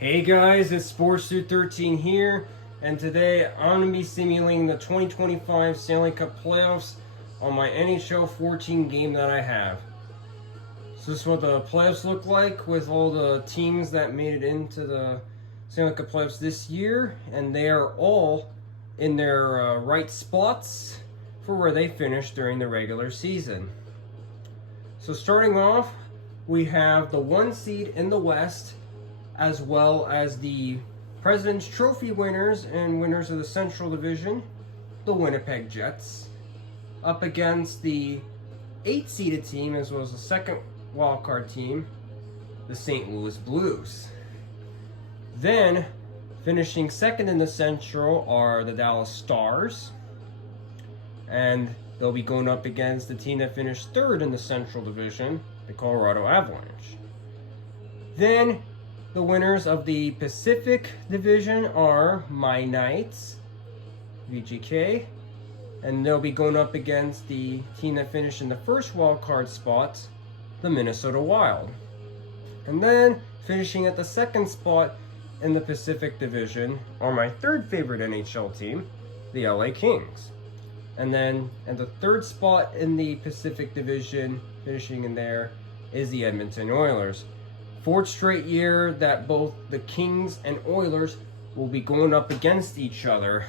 Hey guys, it's Sports213 here, and today I'm going to be simulating the 2025 Stanley Cup playoffs on my NHL 14 game that I have. So this is what the playoffs look like with all the teams that made it into the Stanley Cup playoffs this year, and they are all in their right spots for where they finished during the regular season. So starting off, we have the 1 seed in the West, as well as the President's Trophy winners and winners of the Central Division, the Winnipeg Jets, up against the 8-seeded team, as well as the second wildcard team, the St. Louis Blues. Then, finishing second in the Central are the Dallas Stars, and they'll be going up against the team that finished third in the Central Division, the Colorado Avalanche. Then, the winners of the Pacific Division are my Knights, VGK, and they'll be going up against the team that finished in the first wildcard spot, the Minnesota Wild. And then, finishing at the second spot in the Pacific Division are my third favorite NHL team, the LA Kings. And then, at the third spot in the Pacific Division, finishing in there, is the Edmonton Oilers. Fourth straight year that both the Kings and Oilers will be going up against each other.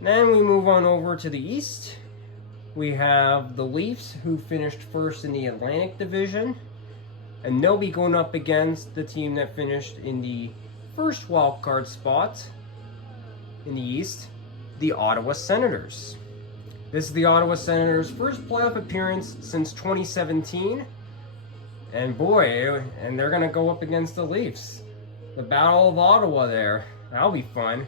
Then we move on over to the East. We have the Leafs, who finished first in the Atlantic Division, and they'll be going up against the team that finished in the first wildcard spot in the East, the Ottawa Senators. This is the Ottawa Senators' first playoff appearance since 2017. And boy, and they're going to go up against the Leafs. The Battle of Ottawa there. That'll be fun.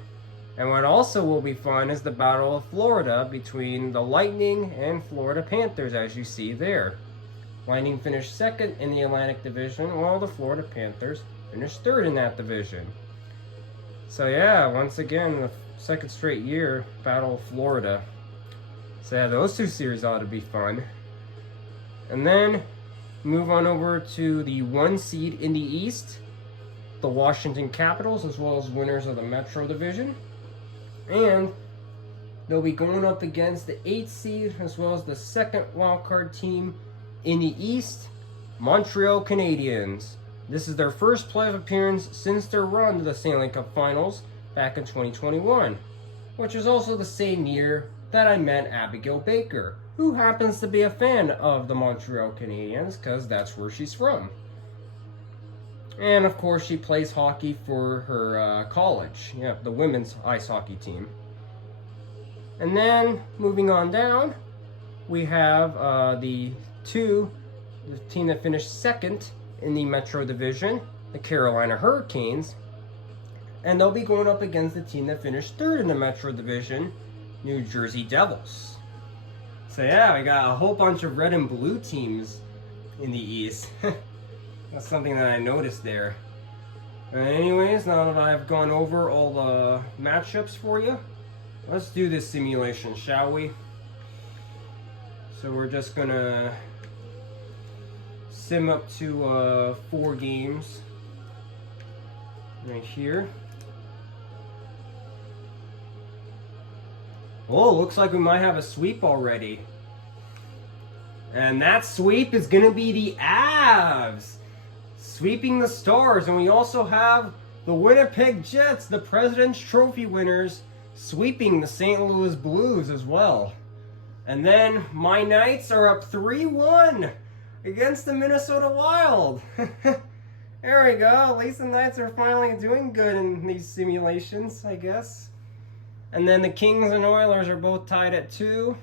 And what also will be fun is the Battle of Florida between the Lightning and Florida Panthers, as you see there. Lightning finished second in the Atlantic Division, while the Florida Panthers finished third in that division. So yeah, once again, the second straight year, Battle of Florida. So yeah, those two series ought to be fun. And then move on over to the 1 seed in the East, the Washington Capitals, as well as winners of the Metro Division. And they'll be going up against the 8th seed, as well as the second wildcard team in the East, Montreal Canadiens. This is their first playoff appearance since their run to the Stanley Cup Finals back in 2021, which is also the same year that I met Abigail Baker, who happens to be a fan of the Montreal Canadiens because that's where she's from. And of course, she plays hockey for her college, the women's ice hockey team. And then moving on down, we have the team that finished second in the Metro Division, the Carolina Hurricanes, and they'll be going up against the team that finished third in the Metro Division, New Jersey Devils. So yeah, we got a whole bunch of red and blue teams in the East. That's something that I noticed there. Anyways, now that I've gone over all the matchups for you, let's do this simulation, shall we? So we're just gonna sim up to 4 games right here. Oh, looks like we might have a sweep already. And that sweep is going to be the Avs sweeping the Stars. And we also have the Winnipeg Jets, the President's Trophy winners, sweeping the St. Louis Blues as well. And then my Knights are up 3-1 against the Minnesota Wild. There we go. At least the Knights are finally doing good in these simulations, I guess. And then the Kings and Oilers are both tied at 2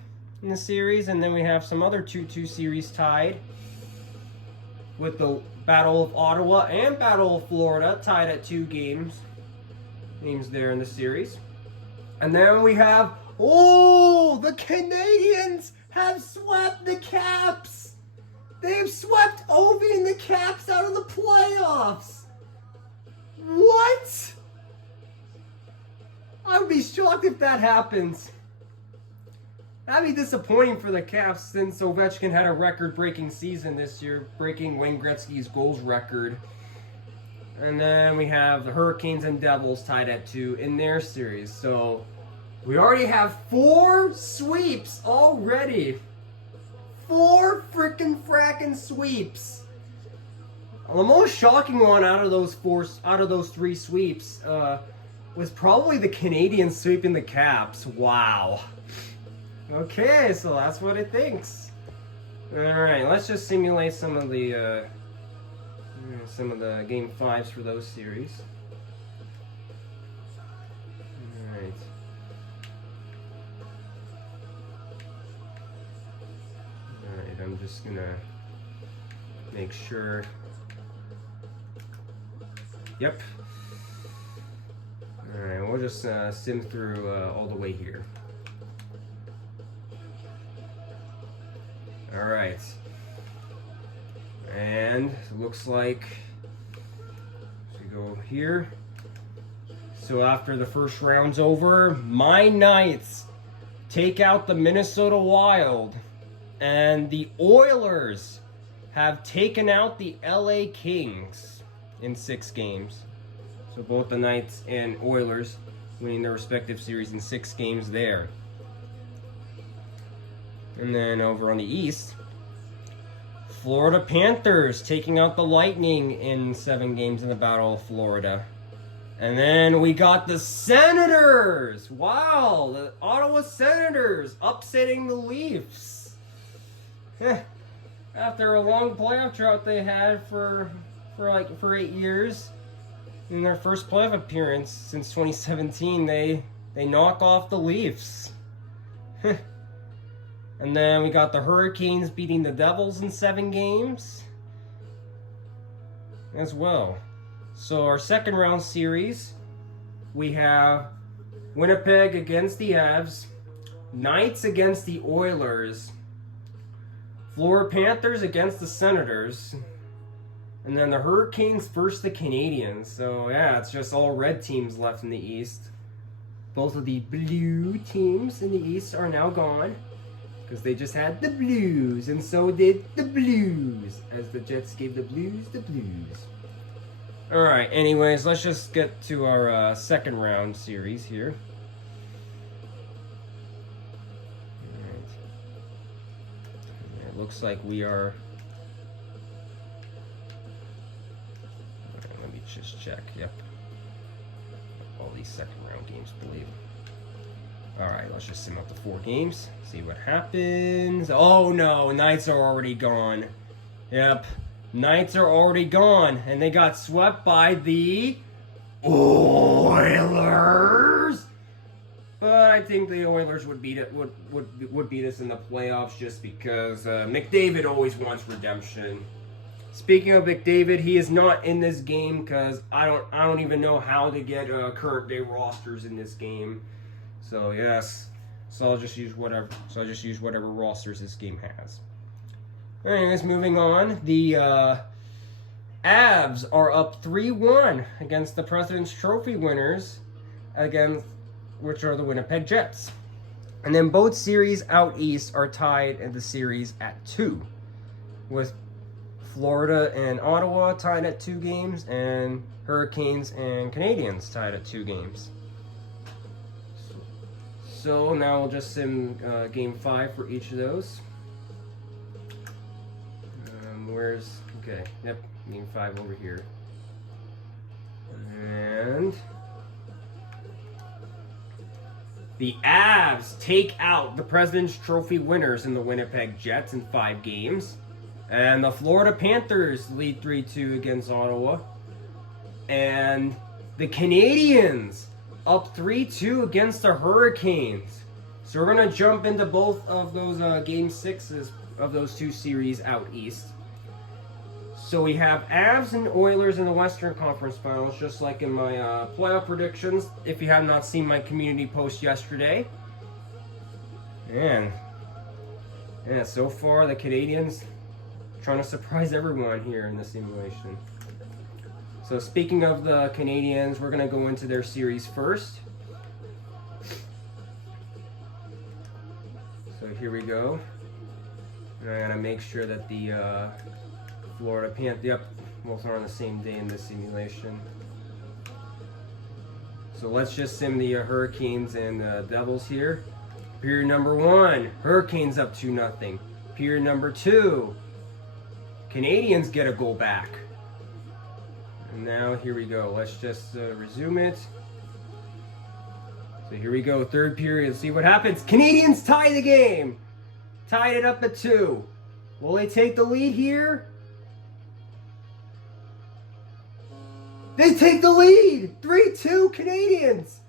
in the series. And then we have some other 2-2 series tied, with the Battle of Ottawa and Battle of Florida tied at 2 games there in the series. And then we have, the Canadians have swept the Caps. They've swept Ovi and the Caps out of the playoffs. What? I would be shocked if that happens. That'd be disappointing for the Caps, since Ovechkin had a record-breaking season this year, breaking Wayne Gretzky's goals record. And then we have the Hurricanes and Devils tied at 2 in their series. So we already have 4 sweeps already. 4 freaking fracking sweeps. The most shocking one out of those 3 sweeps was probably the Canadians sweeping the Caps. Wow. Okay, so that's what it thinks. All right, let's just simulate some of the game 5s for those series. All right. All right, I'm just gonna make sure. Yep. Alright, we'll just sim through all the way here. Alright. And it looks like we go here. So after the first round's over, my Knights take out the Minnesota Wild, and the Oilers have taken out the LA Kings in 6 games. So both the Knights and Oilers winning their respective series in 6 games there. And then over on the East, Florida Panthers taking out the Lightning in 7 games in the Battle of Florida. And then we got the Senators! Wow, the Ottawa Senators upsetting the Leafs. After a long playoff drought they had for 8 years, in their first playoff appearance since 2017, they knock off the Leafs. And then we got the Hurricanes beating the Devils in 7 games as well. So our second round series, we have Winnipeg against the Avs, Knights against the Oilers, Florida Panthers against the Senators, and then the Hurricanes versus the Canadians. So yeah, it's just all red teams left in the East. Both of the blue teams in the East are now gone, because they just had the Blues, and so did the Blues, as the Jets gave the Blues the Blues. Alright, anyways, let's just get to our second round series here. Alright. It looks like we are... Alright, let me just check. Yep. All these second round games, believe it. Alright, let's just sim up the 4 games. See what happens. Oh no, Knights are already gone. Yep. Knights are already gone. And they got swept by the Oilers. But I think the Oilers would beat it would beat us in the playoffs, just because McDavid always wants redemption. Speaking of McDavid, he is not in this game because I don't even know how to get current day rosters in this game. So yes, so I'll just use whatever. So I just use whatever rosters this game has. Anyways, moving on. The Avs are up 3-1 against the President's Trophy winners, which are the Winnipeg Jets. And then both series out east are tied in the series at 2, with Florida and Ottawa tied at 2 games, and Hurricanes and Canadians tied at 2 games. So now we'll just sim game 5 for each of those. Okay, yep, game 5 over here. And the Avs take out the President's Trophy winners in the Winnipeg Jets in 5 games. And the Florida Panthers lead 3-2 against Ottawa. And the Canadians up 3-2 against the Hurricanes. So we're going to jump into both of those game 6s of those 2 series out east. So we have Avs and Oilers in the Western Conference Finals, just like in my playoff predictions, if you have not seen my community post yesterday. And yeah, so far the Canadians trying to surprise everyone here in the simulation. So speaking of the Canadians, we're going to go into their series first. So here we go. And I got to make sure that the Florida Panthers, yep, Both are on the same day in this simulation. So let's just sim the Hurricanes and Devils here. Period number 1, Hurricanes up 2-0. Period number 2, Canadians get a goal back. And now here we go. Let's just resume it. So here we go, third period. See what happens. Canadians tie the game. Tied it up at 2. Will they take the lead here? They take the lead! 3-2 Canadians!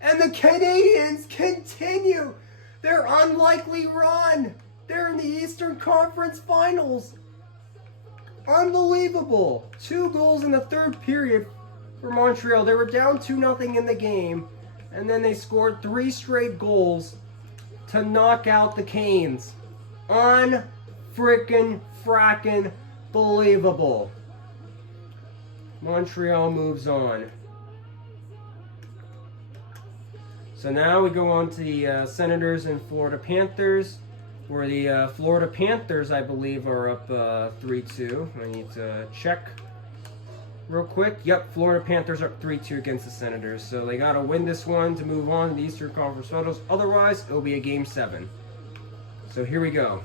And the Canadians continue their unlikely run! They're in the Eastern Conference Finals! Unbelievable! 2 goals in the third period for Montreal. They were down 2-0 in the game, and then they scored 3 straight goals to knock out the Canes. Unfrickin' believable. Montreal moves on. So now we go on to the Senators and Florida Panthers, where the Florida Panthers, I believe, are up 3-2. I need to check real quick. Yep, Florida Panthers are up 3-2 against the Senators. So they got to win this one to move on to the Eastern Conference Finals. Otherwise, it'll be a Game 7. So here we go.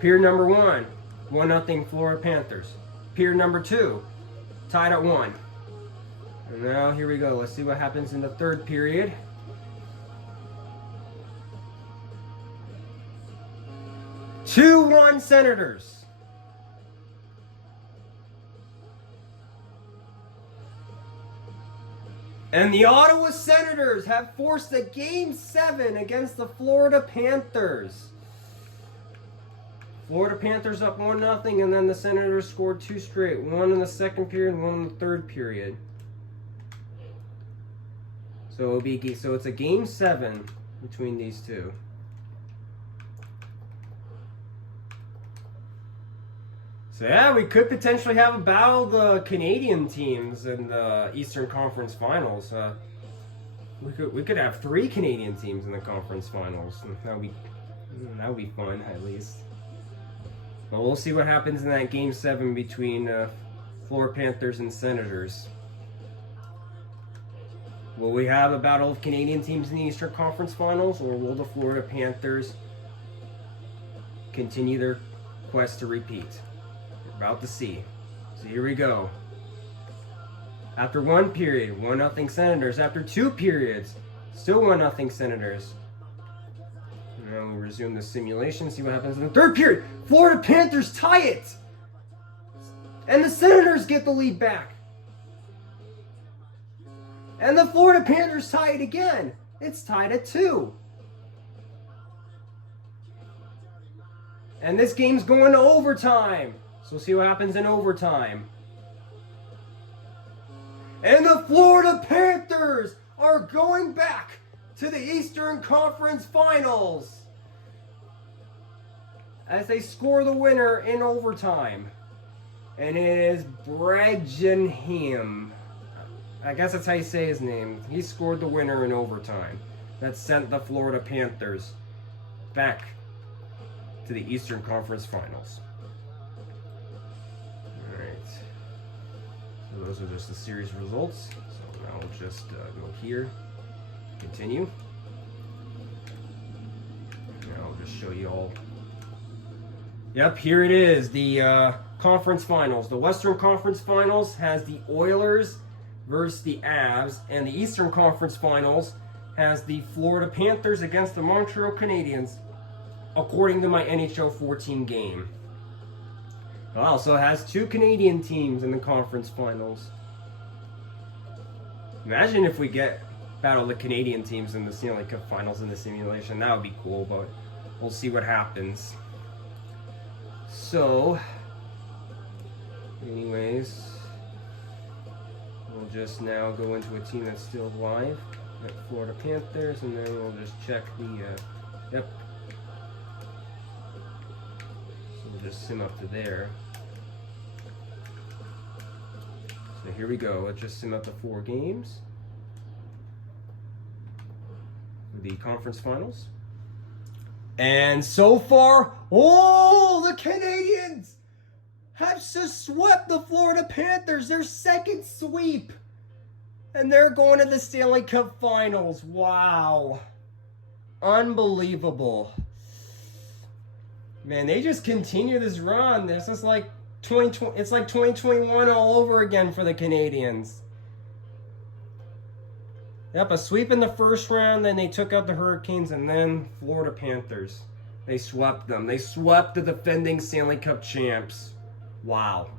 Period number 1, 1-0 Florida Panthers. Period number 2, tied at 1. And now here we go. Let's see what happens in the third period. Two-1 Senators. And the Ottawa Senators have forced a Game 7 against the Florida Panthers. Florida Panthers up 1-0, and then the Senators scored 2 straight. 1 in the second period, 1 in the third period. So it's a Game 7 between these two. So yeah, we could potentially have a battle of the Canadian teams in the Eastern Conference Finals. We could have 3 Canadian teams in the conference finals. That would be fun, at least. But we'll see what happens in that Game 7 between Florida Panthers and Senators. Will we have a battle of Canadian teams in the Eastern Conference Finals, or will the Florida Panthers continue their quest to repeat? We're about to see. So here we go. After 1 period, 1-0 Senators. After 2 periods, still 1-0 Senators. Now we resume the simulation, see what happens in the third period. Florida Panthers tie it! And the Senators get the lead back. And the Florida Panthers tie it again. It's tied at 2. And this game's going to overtime. So we'll see what happens in overtime. And the Florida Panthers are going back to the Eastern Conference Finals as they score the winner in overtime. And it is Bregenham. I guess that's how you say his name. He scored the winner in overtime. That sent the Florida Panthers back to the Eastern Conference Finals. Alright. So those are just the series results. So now we'll just go here. Continue. Now I'll just show you all. Yep, here it is. The conference finals. The Western Conference Finals has the Oilers versus the Avs, and the Eastern Conference Finals has the Florida Panthers against the Montreal Canadiens, according to my NHL 14 game. It also has 2 Canadian teams in the conference finals. Imagine if we get battle the Canadian teams in the Stanley Cup Finals in the simulation. That would be cool, but we'll see what happens. So, anyways, we'll just now go into a team that's still live at Florida Panthers, and then we'll just check the, yep. So we'll just sim up to there. So here we go. Let's just sim up to 4 games. The conference finals. And so far, oh, the Canadians have just swept the Florida Panthers, their second sweep. And they're going to the Stanley Cup Finals. Wow. Unbelievable. Man, they just continue this run. This is like 2020. It's like 2021 all over again for the Canadians. Yep, a sweep in the first round, then they took out the Hurricanes, and then Florida Panthers. They swept them. They swept the defending Stanley Cup champs. Wow.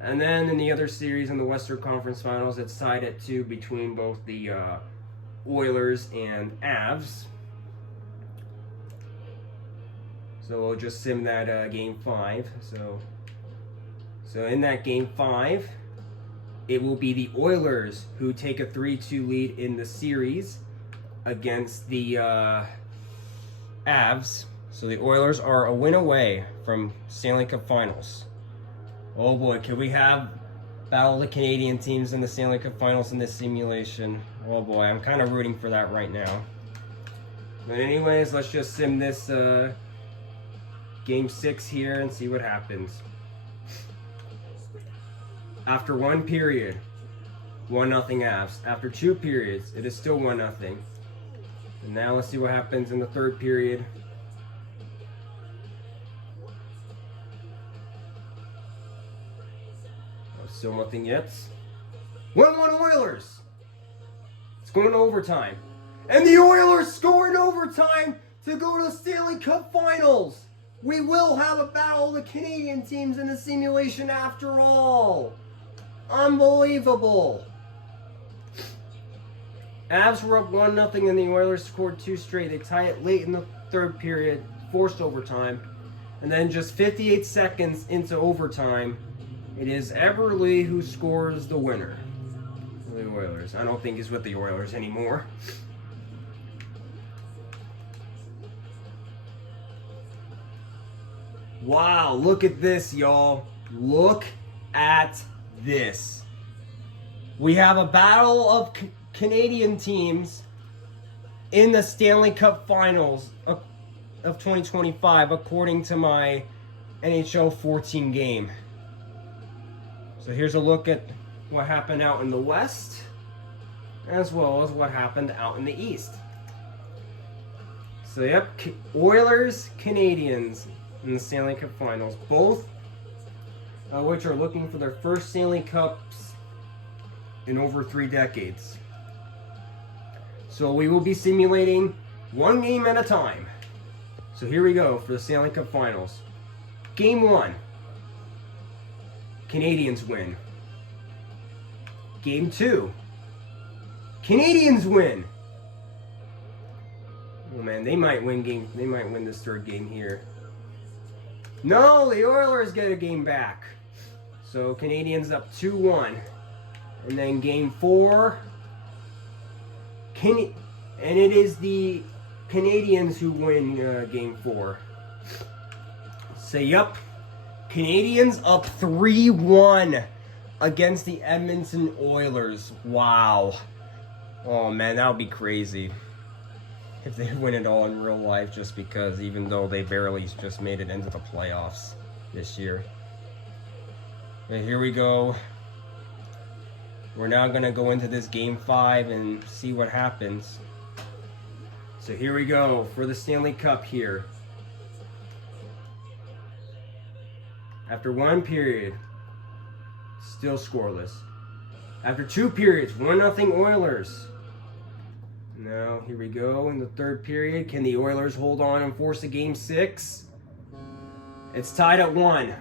And then in the other series in the Western Conference Finals, it's tied at 2 between both the Oilers and Avs. So we'll just sim that Game 5. So in that Game 5, it will be the Oilers who take a 3-2 lead in the series against the Avs. So the Oilers are a win away from Stanley Cup Finals. Oh boy, can we have battle of the Canadian teams in the Stanley Cup Finals in this simulation? Oh boy, I'm kind of rooting for that right now. But anyways, let's just sim this Game 6 here and see what happens. After one period, 1-0 Avs. After 2 periods, it is still 1-0. And now let's see what happens in the third period. Still nothing yet. 1-1 Oilers. It's going to overtime. And the Oilers score in overtime to go to the Stanley Cup Finals. We will have a battle of the Canadian teams in the simulation after all. Unbelievable. Avs were up 1-0 and the Oilers scored 2 straight. They tie it late in the third period, forced overtime. And then just 58 seconds into overtime, it is Everly who scores the winner for the Oilers. I don't think he's with the Oilers anymore. Wow, look at this, y'all. Look at this. We have a battle of Canadian teams in the Stanley Cup Finals of 2025, according to my NHL 14 game. So here's a look at what happened out in the West, as well as what happened out in the East. So yep, Oilers, Canadians in the Stanley Cup Finals, both which are looking for their first Stanley Cups in over 3 decades. So we will be simulating one game at a time. So here we go for the Stanley Cup Finals. Game 1. Canadians win. Game 2. Canadians win. Oh man, they might win this third game here. No, the Oilers get a game back. So Canadians up 2-1. And then game 4. And it is the Canadians who win game 4. Say yup. Canadians up 3-1 against the Edmonton Oilers. Wow. Oh man, that would be crazy if they win it all in real life, just because, even though they barely just made it into the playoffs this year. And here we go. We're now going to go into this game 5 and see what happens. So here we go for the Stanley Cup here. After 1 period, still scoreless. After 2 periods, 1-0 Oilers. Now, here we go in the third period. Can the Oilers hold on and force a game 6? It's tied at 1.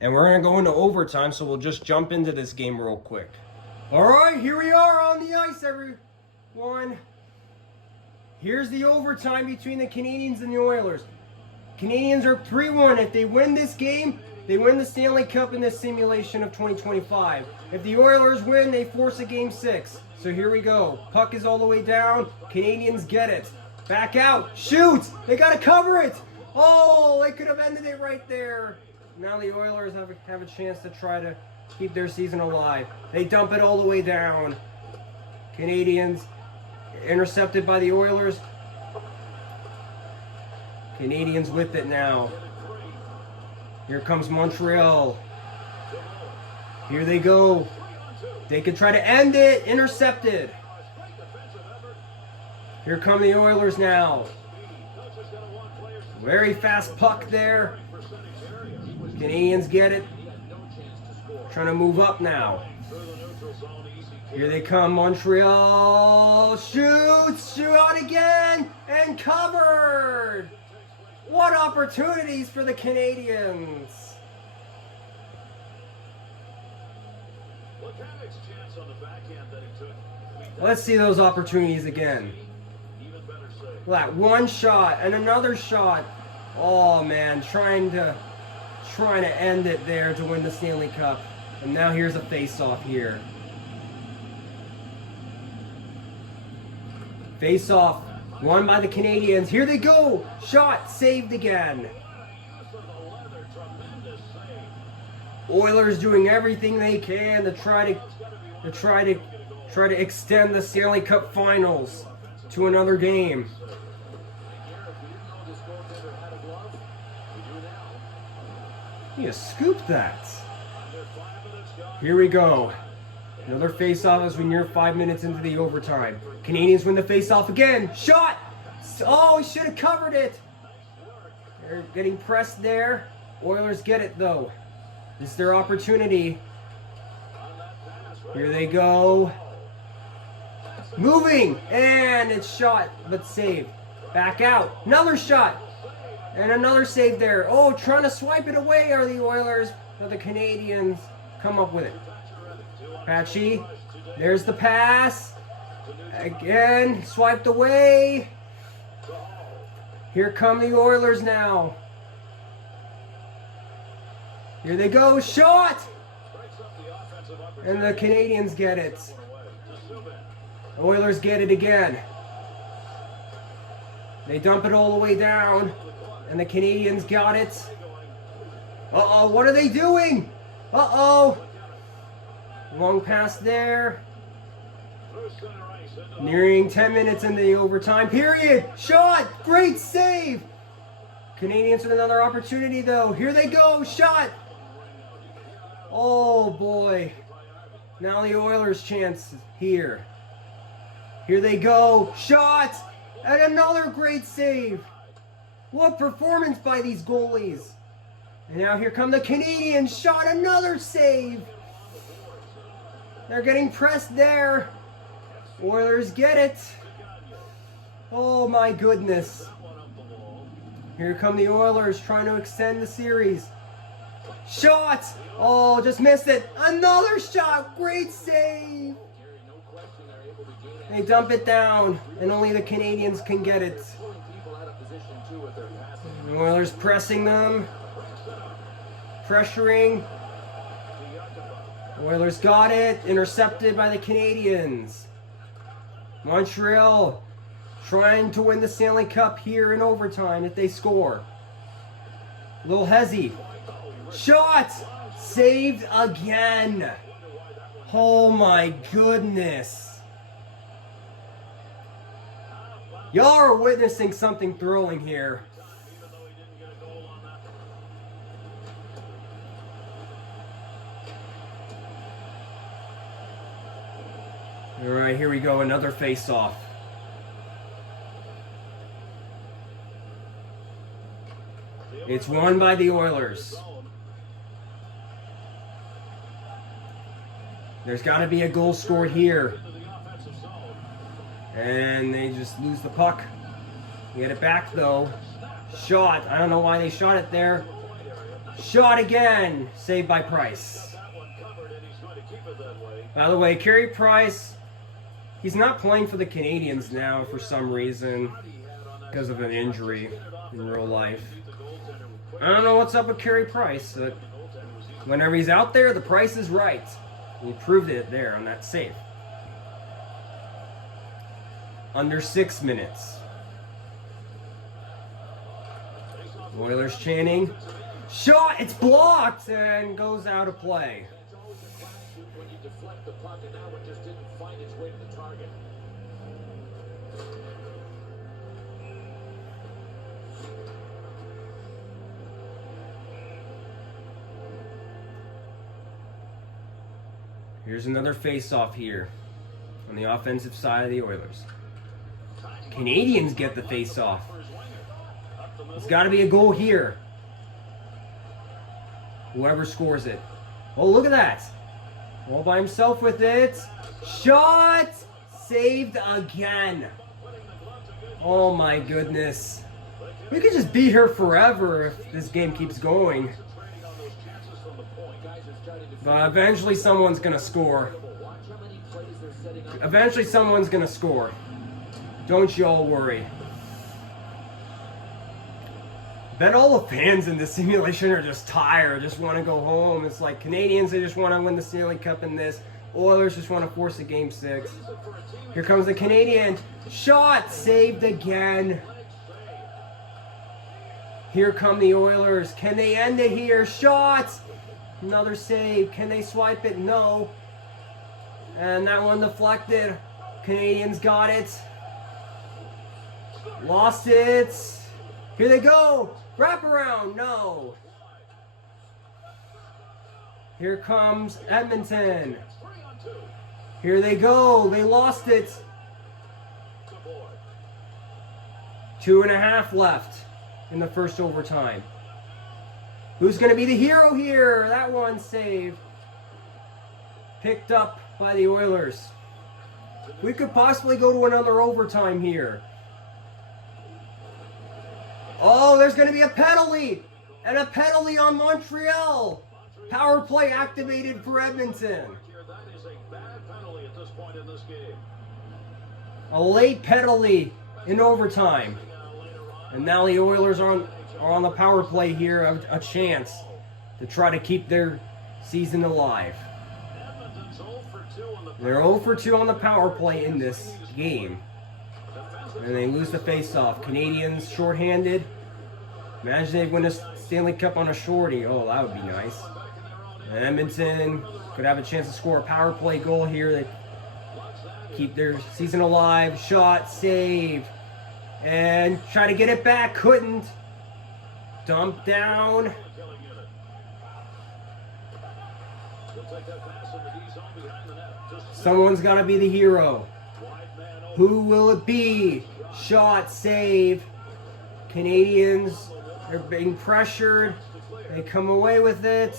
And we're going to go into overtime, so we'll just jump into this game real quick. All right, here we are on the ice, everyone. Here's the overtime between the Canadians and the Oilers. Canadians are 3-1. If they win this game, they win the Stanley Cup in this simulation of 2025. If the Oilers win, they force a game 6. So here we go. Puck is all the way down. Canadians get it. Back out. Shoot! They got to cover it. Oh, they could have ended it right there. Now the Oilers have a chance to try to keep their season alive. They dump it all the way down. Canadians. Intercepted by the Oilers. Canadians with it now. Here comes Montreal. Here they go. They could try to end it. Intercepted. Here come the Oilers now. Very fast puck there. Canadians get it. Trying to move up now. Here they come, Montreal. Shoots, shot again, and covered. What opportunities for the Canadians. Let's see those opportunities again. That one shot and another shot. Oh man, trying to end it there to win the Stanley Cup. And now here's a face-off here. Face-off, won by the Canadians. Here they go. Shot saved again. Oilers doing everything they can to try to extend the Stanley Cup Finals to another game. He just scooped that. Here we go. Another face-off as we near 5 minutes into the overtime. Canadians win the face-off again. Shot! Oh, he should have covered it. They're getting pressed there. Oilers get it though. This is their opportunity. Here they go. Moving! And it's shot, but saved. Back out. Another shot. And another save there. Oh, trying to swipe it away are the Oilers. But the Canadians come up with it. Patchy. There's the pass. Again, swiped away. Here come the Oilers now. Here they go. Shot! And the Canadians get it. The Oilers get it again. They dump it all the way down. And the Canadians got it. Uh-oh, what are they doing? Uh-oh. Long pass there. Nearing 10 minutes into the overtime period. Shot! Great save! Canadians with another opportunity though. Here they go. Shot! Oh boy. Now the Oilers' chance here. Here they go. Shot! And another great save. What performance by these goalies. And now here come the Canadians. Shot, another save. They're getting pressed there. Oilers get it. Oh my goodness. Here come the Oilers trying to extend the series. Shot! Oh, just missed it. Another shot. Great save. They dump it down, and only the Canadians can get it. The Oilers pressing them. Pressuring. Oilers got it. Intercepted by the Canadians. Montreal trying to win the Stanley Cup here in overtime if they score. Little hezzy. Shot! Saved again. Oh my goodness. Y'all are witnessing something thrilling here. All right, here we go, another face-off. It's won by the Oilers. There's got to be a goal scored here. And they just lose the puck. Get it back though. Shot. I don't know why they shot it there. Shot again. Saved by Price. By the way, Carey Price, he's not playing for the Canadians now for some reason. Because of an injury in real life. I don't know what's up with Carey Price. But whenever he's out there, the price is right. He proved it there on that save. Under 6 minutes. Oilers chanting. Shot! It's blocked and goes out of play. deflect the puck, and now it just didn't find its way to the target. Here's another face-off here on the offensive side of the Oilers. Canadians get the face-off. There's got to be a goal here. Whoever scores it. Oh, look at that. All by himself with it. Shot! Saved again. Oh my goodness. We could just beat her forever if this game keeps going. But eventually someone's going to score. Eventually someone's going to score. Don't you all worry. Bet all the fans in this simulation are just tired, just want to go home. It's like Canadians, they just want to win the Stanley Cup in this. Oilers just want to force a Game 6. Here comes the Canadian. Shot! Saved again. Here come the Oilers. Can they end it here? Shot! Another save. Can they swipe it? No. And that one deflected. Canadians got it. Lost it. Here they go. Wrap around. No. Here comes Edmonton. Here they go. They lost it. 2.5 left in the first overtime. Who's going to be the hero here? That one saved. Picked up by the Oilers. We could possibly go to another overtime here. Oh, there's going to be a penalty. And a penalty on Montreal. Power play activated for Edmonton. A late penalty in overtime. And now the Oilers are on the power play here, a chance to try to keep their season alive. They're 0 for 2 on the power play in this game. And they lose the face-off. Canadians shorthanded. Imagine they win a Stanley Cup on a shorty. Oh, that would be nice. And Edmonton could have a chance to score a power play goal here. They keep their season alive. Shot, save. And try to get it back. Couldn't. Dump down. Someone's got to be the hero. Who will it be? Shot, save. Canadians are being pressured. They come away with it.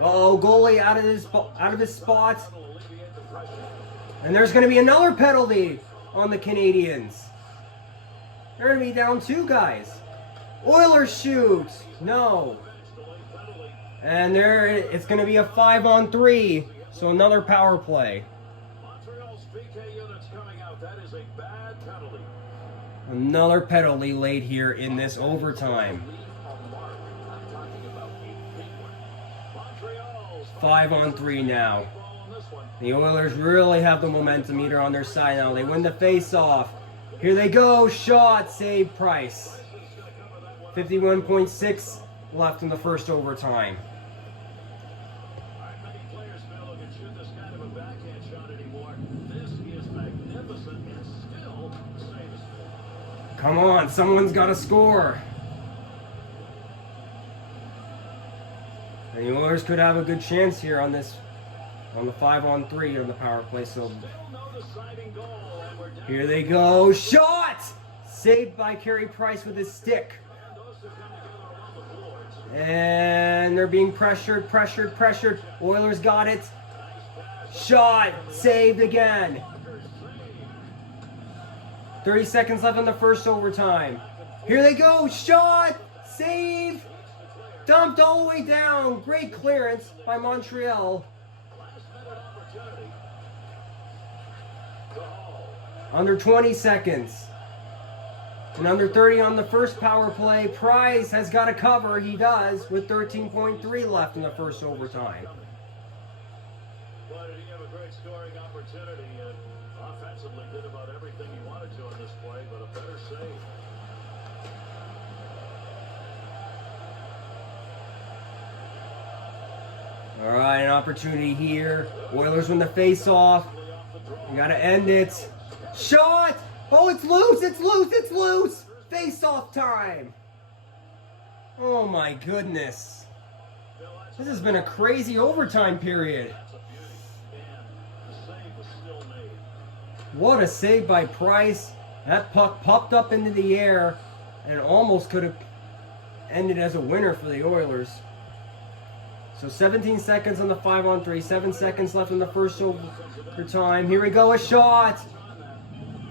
Oh, goalie out of his spot. And there's going to be another penalty on the Canadians. They're going to be down 2 guys. Oilers shoot. No. And there it's going to be a 5-on-3. So another power play. Another penalty laid here in this overtime. 5-on-3 now. The Oilers really have the momentum meter on their side now. They win the face-off. Here they go. Shot, save, Price. 51.6 left in the first overtime. Come on, someone's got to score. And the Oilers could have a good chance here on the 5-on-3 on the power play. So here they go. Shot! Saved by Carey Price with his stick. And they're being pressured. Oilers got it. Shot! Saved again. 30 seconds left in the first overtime. Here they go. Shot! Save! Dumped all the way down. Great clearance by Montreal. Under 20 seconds. And under 30 on the first power play. Price has got a cover. He does with 13.3 left in the first overtime. Boy, did he have a great scoring opportunity, and offensively did about everything he wanted to on this play, but a better save. All right. got an opportunity here. Oilers win the face-off. You got to end it. Shot! Oh, it's loose! It's loose! It's loose! Face-off time! Oh my goodness. This has been a crazy overtime period. What a save by Price. That puck popped up into the air and almost could have ended as a winner for the Oilers. So 17 seconds on the 5-on-3. 7 seconds left in the first overtime. Here we go, a shot.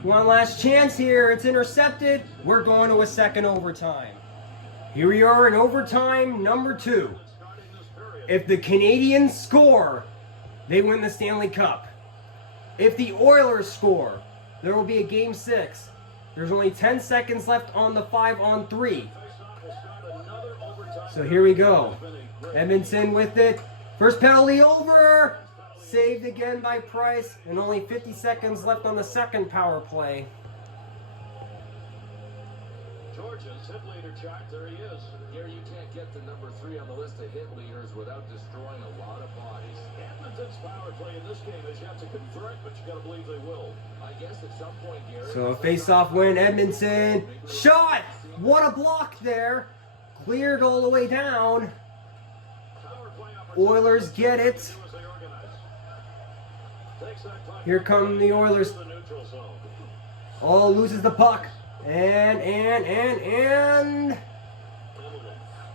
One last chance here. It's intercepted. We're going to a second overtime. Here we are in overtime number 2. If the Canadiens score, they win the Stanley Cup. If the Oilers score, there will be a Game 6. There's only 10 seconds left on the 5-on-3. So here we go. Edmonton with it. First penalty over. Saved again by Price. And only 50 seconds left on the second power play. Georgia's hit leader chart, there he is. Here you can't get to number 3 on the list of hit leaders without destroying a lot of bodies. Edmonton's power play in this game is yet to convert, but you got to believe they will. I guess at some point, Gary. So a face-off win, Edmonton. Shot! What a block there. Cleared all the way down. Oilers get it. Here come the Oilers. Oh, loses the puck. And.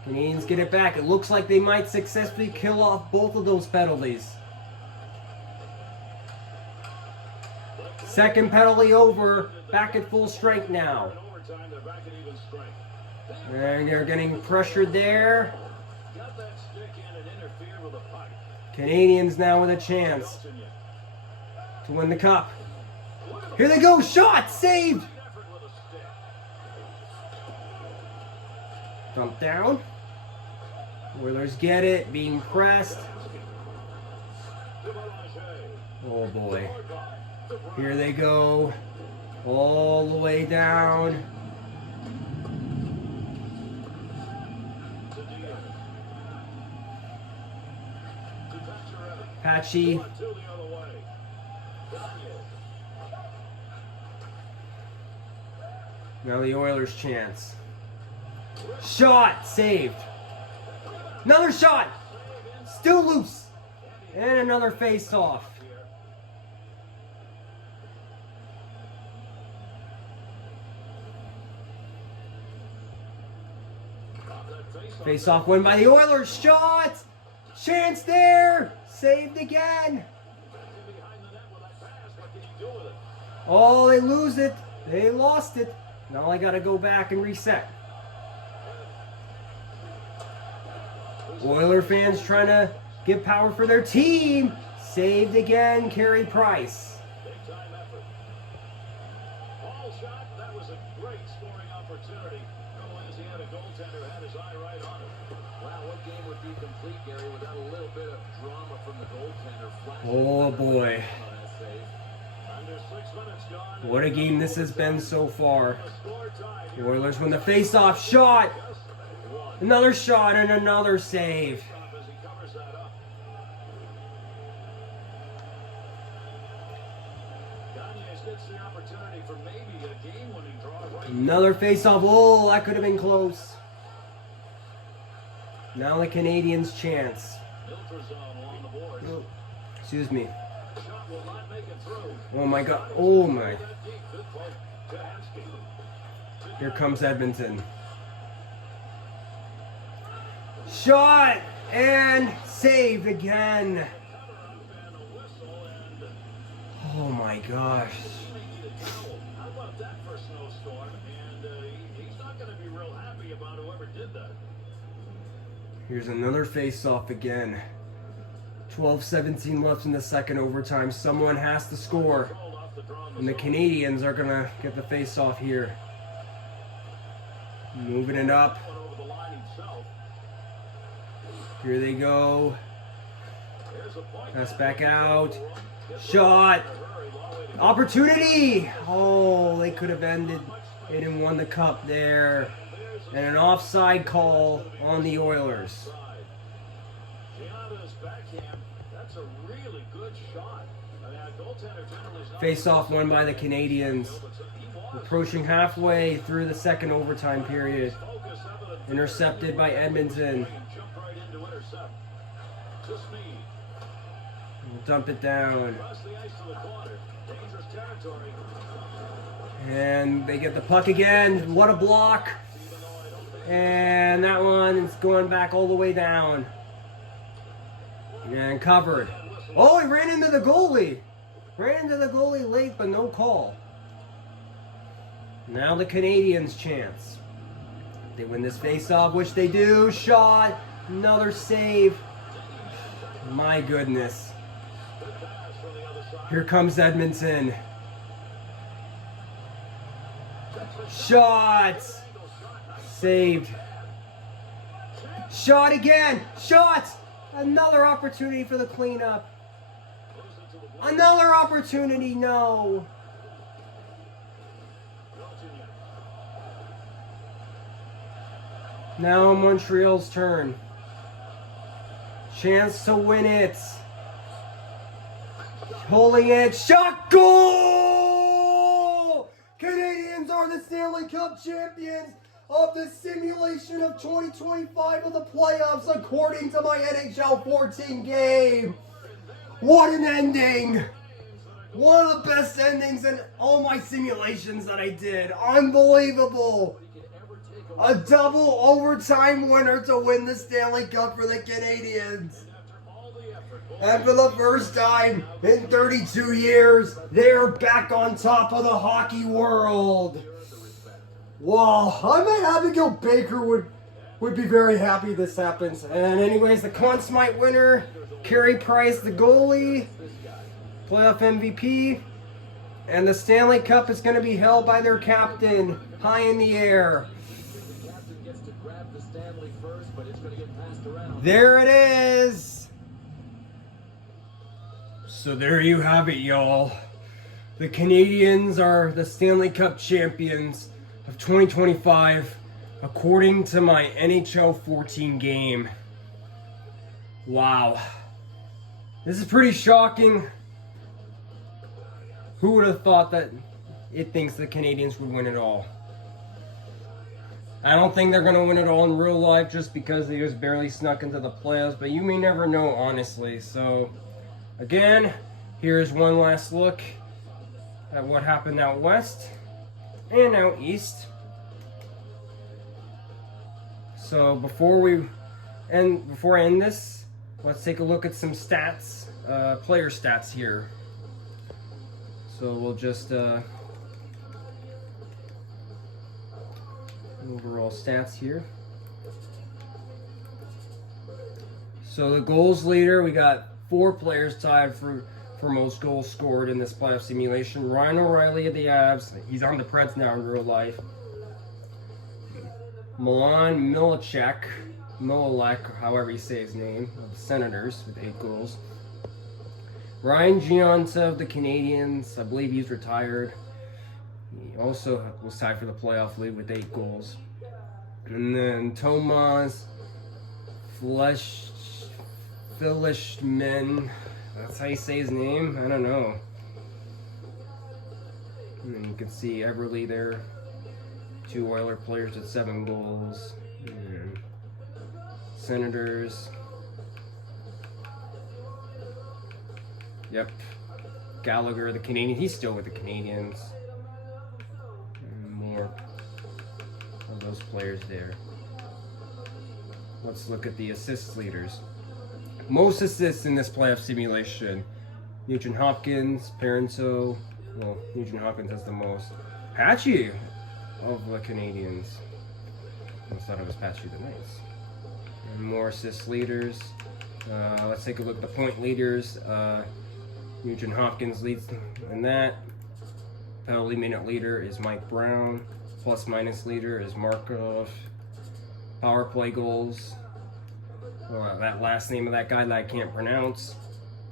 Canadiens get it back. It looks like they might successfully kill off both of those penalties. Second penalty over. Back at full strength now. And they're getting pressured there. Canadiens now with a chance to win the cup. Here they go. Shot. Saved. Dump down. Oilers get it. Being pressed. Oh boy. Here they go. All the way down. Patchy. Now the Oilers' chance. Shot! Saved. Another shot! Still loose. And another face-off. Face-off win by the Oilers. Shot! Chance there! Saved again. Oh, they lose it. They lost it. Now I gotta go back and reset. Oiler fans trying to give power for their team. Saved again, Carey Price. Big time effort. Ball shot, that was a great scoring opportunity. Trouble is he had a goaltender, had his eye right on it. Wow, what game would be complete, Gary, without a little bit of drama from the goaltender? Oh boy. Under 6 minutes gone. What a game this has been so far. The Oilers win the face-off. Shot! Another shot and another save. Another face-off. Oh, that could have been close. Now the Canadiens' chance. Oh, excuse me. Oh my God. Oh my. Here comes Edmonton. Shot and saved again. Oh my gosh. How about that for a snowstorm? And he's not going to be real happy about whoever did that. Here's another face-off again. 12-17 left in the second overtime. Someone has to score. And the Canadiens are going to get the face-off here. Moving it up. Here they go. Pass back out. Shot. Opportunity. Oh, they could have ended it and won the cup there. And an offside call on the Oilers. backhand. That's a really good shot. I mean, a goaltender generally is not Face-off won by the Canadians. Approaching halfway through the second overtime period. Intercepted by Edmonton. Jump right into intercept. To Smee. We'll dump it down. Across the ice to the corner. Dangerous territory. And they get the puck again. What a block. And that one is going back all the way down. And covered. Oh, he ran into the goalie. Ran into the goalie late, but no call. Now the Canadians' chance. They win this face-off, which they do. Shot. Another save. My goodness. Here comes Edmonton. Shot. Saved. Shot again. Shot. Another opportunity for the cleanup. Another opportunity. No. Now Montreal's turn. Chance to win it. Holding it. Shot. Goal! Canadians are the Stanley Cup champions of the simulation of 2025 of the playoffs according to my NHL 14 game. What an ending! One of the best endings in all my simulations that I did. Unbelievable! A double overtime winner to win the Stanley Cup for the Canadians. And for the first time in 32 years, they're back on top of the hockey world. Wow, I bet Abigail Baker would be very happy this happens. And anyways, the Conn Smythe winner, Carey Price, the goalie, playoff MVP. And the Stanley Cup is going to be held by their captain, high in the air. There it is. So there you have it, y'all. The Canadians are the Stanley Cup champions of 2025 according to my NHL 14 game. Wow. This is pretty shocking. Who would have thought that it thinks the Canadians would win it all? I don't think they're going to win it all in real life just because they just barely snuck into the playoffs, but you may never know, honestly. So, again, here's one last look at what happened out west and out east. So before I end this, let's take a look at some stats, player stats here. So we'll just overall stats here. So the goals leader, we got 4 players tied for most goals scored in this playoff simulation. Ryan O'Reilly of the Avs, he's on the Preds now in real life. Milan Milacek, however you say his name, of the Senators with 8 goals. Ryan Giunta of the Canadians, I believe he's retired. He also was tied for the playoff lead with 8 goals. And then Tomas Filishman, that's how you say his name? I don't know. And then you can see Everly there. 2 Oiler players with 7 goals. And Senators. Yep. Gallagher, the Canadian. He's still with the Canadians. And more of those players there. Let's look at the assist leaders. Most assists in this playoff simulation. Nugent Hopkins, Parenteau. Well, Nugent Hopkins has the most. Patchy of the Canadians. I thought it was Patchy the Knights. And more assist leaders. Let's take a look at the point leaders. Nugent Hopkins leads in that. Penalty minute leader is Mike Brown. Plus minus leader is Markov. Power play goals. That last name of that guy that I can't pronounce.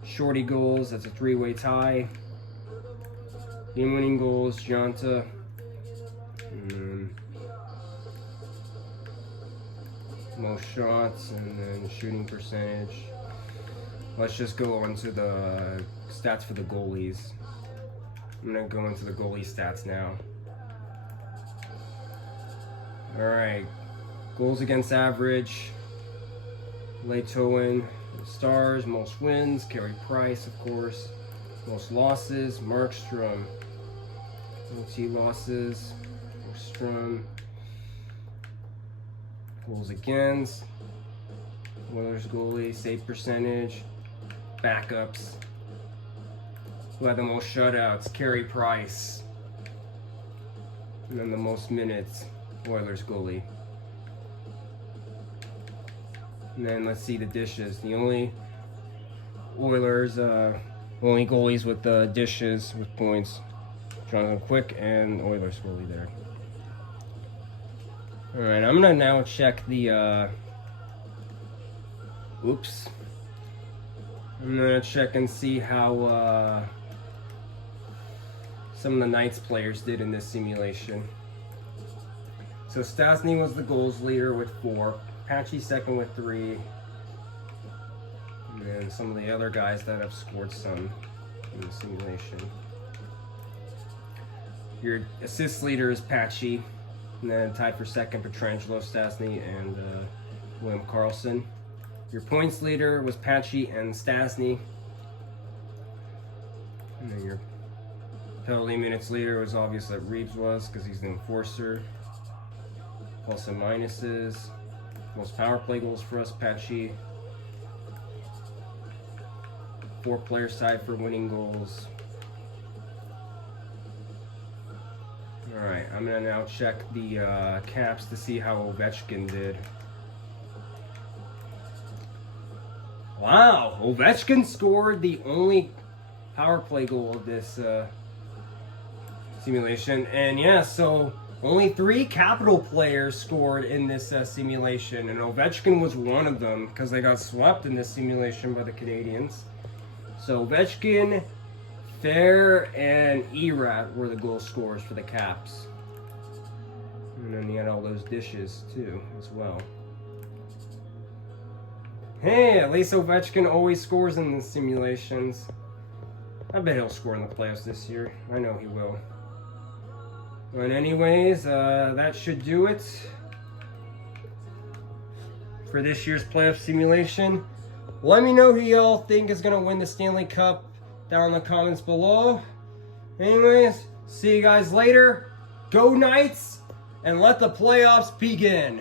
Shorty goals, that's a 3-way tie. Game winning goals, Giunta. Most shots, and then shooting percentage. let's just go on to the stats for the goalies. I'm going to go into the goalie stats now. Alright, goals against average, Leitonen, Stars, most wins, Carey Price, of course, most losses, Markstrom, OT losses, Markstrom, goals against, Oilers goalie, save percentage, backups. Who had the most shutouts? Carey Price. And then the most minutes, Oilers goalie. And then let's see the dishes. The only Oilers, only goalies with dishes with points. Jonathan Quick and Oilers goalie there. Alright, I'm gonna now check the oops. I'm gonna check and see how some of the Knights players did in this simulation. So Stastny was the goals leader with 4, Patchy second with 3, and then some of the other guys that have scored some in the simulation. Your assist leader is Patchy, and then tied for second, Pietrangelo, Stastny, and William Karlsson. Your points leader was Patchy and Stastny. And then your penalty minutes leader was obvious that Reeves was, because he's the enforcer. Plus and minuses. Most power play goals for us, Patchy. 4 players tied for winning goals. Alright, I'm going to now check the caps to see how Ovechkin did. Wow, Ovechkin scored the only power play goal of this simulation. And yeah, so only 3 Capital players scored in this simulation. And Ovechkin was one of them because they got swept in this simulation by the Canadians. So Ovechkin, Fair, and Erat were the goal scorers for the Caps. And then he had all those dishes too, as well. Hey, at least Ovechkin always scores in the simulations. I bet he'll score in the playoffs this year. I know he will. But anyways, that should do it for this year's playoff simulation. Let me know who y'all think is going to win the Stanley Cup down in the comments below. Anyways, see you guys later. Go Knights, and let the playoffs begin.